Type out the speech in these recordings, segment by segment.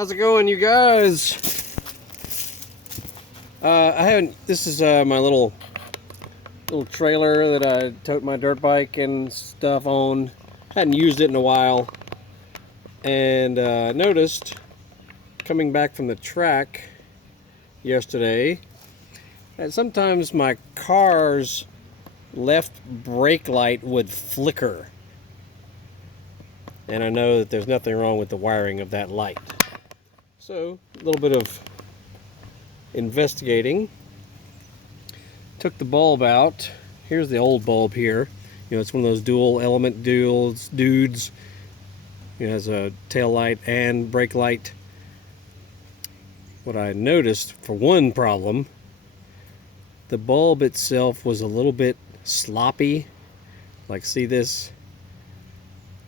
How's it going, you guys? This is my little trailer that I tote my dirt bike and stuff on. Hadn't used it in a while, and noticed coming back from the track yesterday that sometimes my car's left brake light would flicker, and I know that there's nothing wrong with the wiring of that light. So a little bit of investigating. Took the bulb out. Here's the old bulb here. You know, it's one of those dual element dudes. It has a tail light and brake light. What I noticed, for one problem, the bulb itself was a little bit sloppy. Like, see this?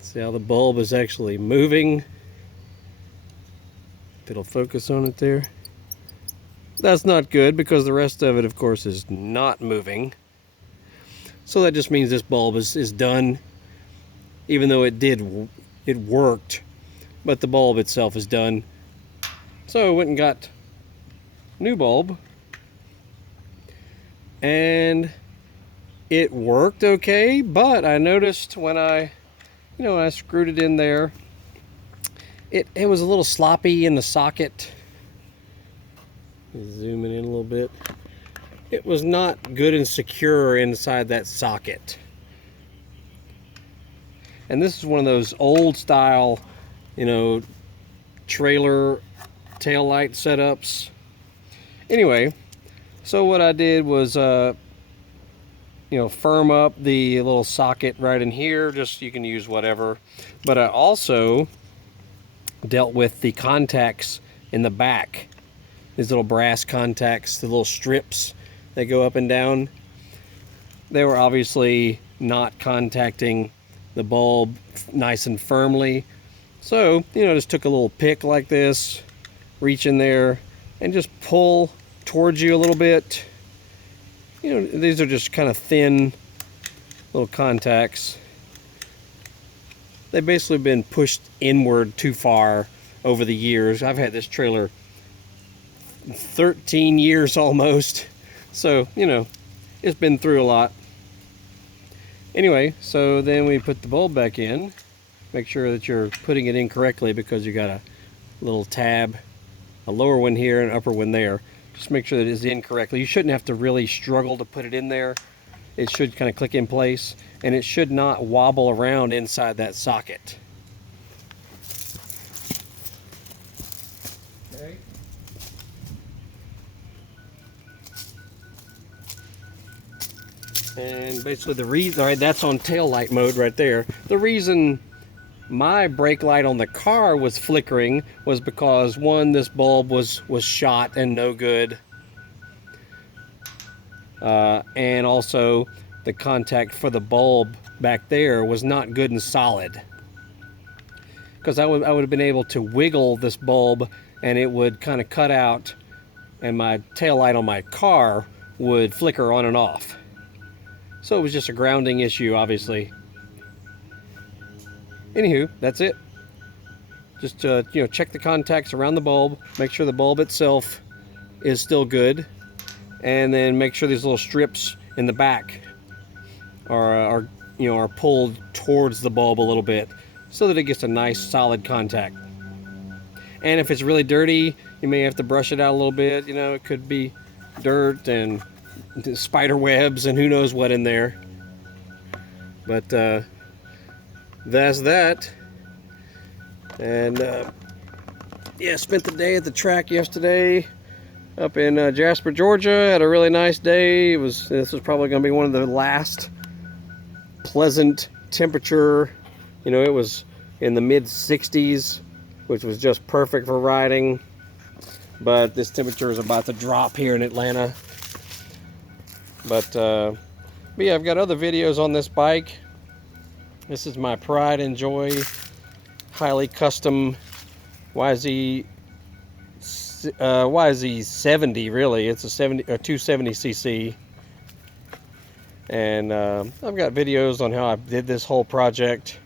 See how the bulb is actually moving? If it'll focus on it there. That's not good, because the rest of it, of course, is not moving. So that just means this bulb is done, even though it worked, but the bulb itself is done. So I went and got a new bulb, and it worked okay, but I noticed when I screwed it in there, it was a little sloppy in the socket. Zooming in a little bit. It was not good and secure inside that socket. And this is one of those old style, trailer tail light setups. Anyway, so what I did was, firm up the little socket right in here. Just, you can use whatever. But I also dealt with the contacts in the back. These little brass contacts, the little strips that go up and down. They were obviously not contacting the bulb nice and firmly. So, just took a little pick like this, reach in there, and just pull towards you a little bit. These are just kind of thin little contacts. They've basically been pushed inward too far over the years. I've had this trailer 13 years almost, so it's been through a lot. Anyway, so then we put the bulb back in. Make sure that you're putting it in correctly, because you got a little tab, a lower one here and an upper one there. Just make sure that it's in correctly. You shouldn't have to really struggle to put it in there. It should kind of click in place, and it should not wobble around inside that socket. Okay. And basically the reason, all right, that's on tail light mode right there. The reason my brake light on the car was flickering was because, one, this bulb was shot and no good. And also the contact for the bulb back there was not good and solid. Because I would have been able to wiggle this bulb and it would kind of cut out, and my tail light on my car would flicker on and off. So it was just a grounding issue, obviously. Anywho, that's it. Just check the contacts around the bulb, make sure the bulb itself is still good, and then make sure these little strips in the back are pulled towards the bulb a little bit, so that it gets a nice solid contact. And if it's really dirty, you may have to brush it out a little bit. It could be dirt and spider webs and who knows what in there. But that's that. And yeah, spent the day at the track yesterday up in Jasper, Georgia. Had a really nice day. This was probably going to be one of the last pleasant temperature. It was in the mid 60s, which was just perfect for riding. But this temperature is about to drop here in Atlanta. But yeah, I've got other videos on this bike. This is my pride and joy, highly custom YZ 70. Really, it's a 270cc, and I've got videos on how I did this whole project.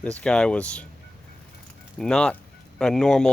This guy was not a normal